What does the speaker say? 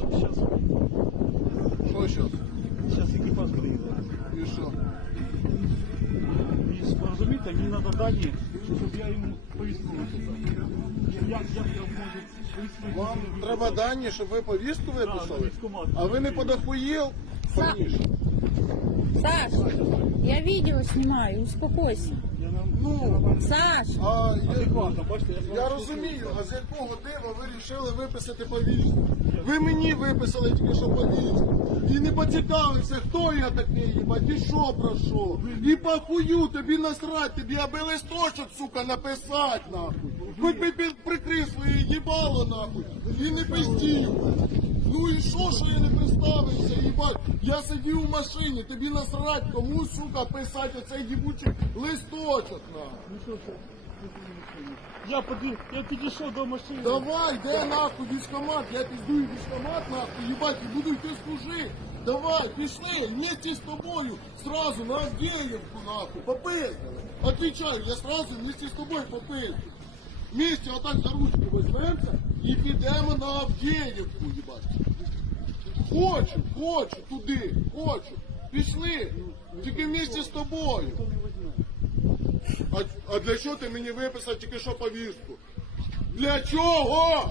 Сейчас, Що що? сейчас екіпаж приїде. І що? Розумієте, мені треба дані, щоб я йому повістку. Як, як я можу повістку Вам треба дані, щоб ви повістку виписали? військкомат. А ви не? Парніше. Саш, я видео снимаю, успокойся. Ну, Саш, а я, адекватно, бачите, я, я розумію, а з якого дива ви вирішили виписати повістку? Ви мені виписали тільки що повістку. І не поцікавився, хто я такий, їбать, і що про що. І похую, тобі насрать, тобі аби листочок, сука, написать, нахуй. Хоч би під- прикрив своє їбало, нахуй, і не пиздів. Ну і що, що я не представився, їбать? Я сидів у машині, тобі насрать, кому, сука, писати оцей їбучий листочок, нахуй. Ну? Я, поди, я підійшов до машини. Давай, де нахуй військомат, я піздую військомат нахуй, їбать, і буду йти служити. Давай, пішли, вместе з тобою, сразу на Авдіївку нахуй, попиздили. Отвечаю, я сразу вместе з тобою попиздив. Вместе отак за ручку візьмемося і підемо на Авдіївку, їбать. Хочу, хочу туди, хочу. Пішли, тільки вместе з тобою. А, а для чого ти мені виписав тільки що повістку? Для чого?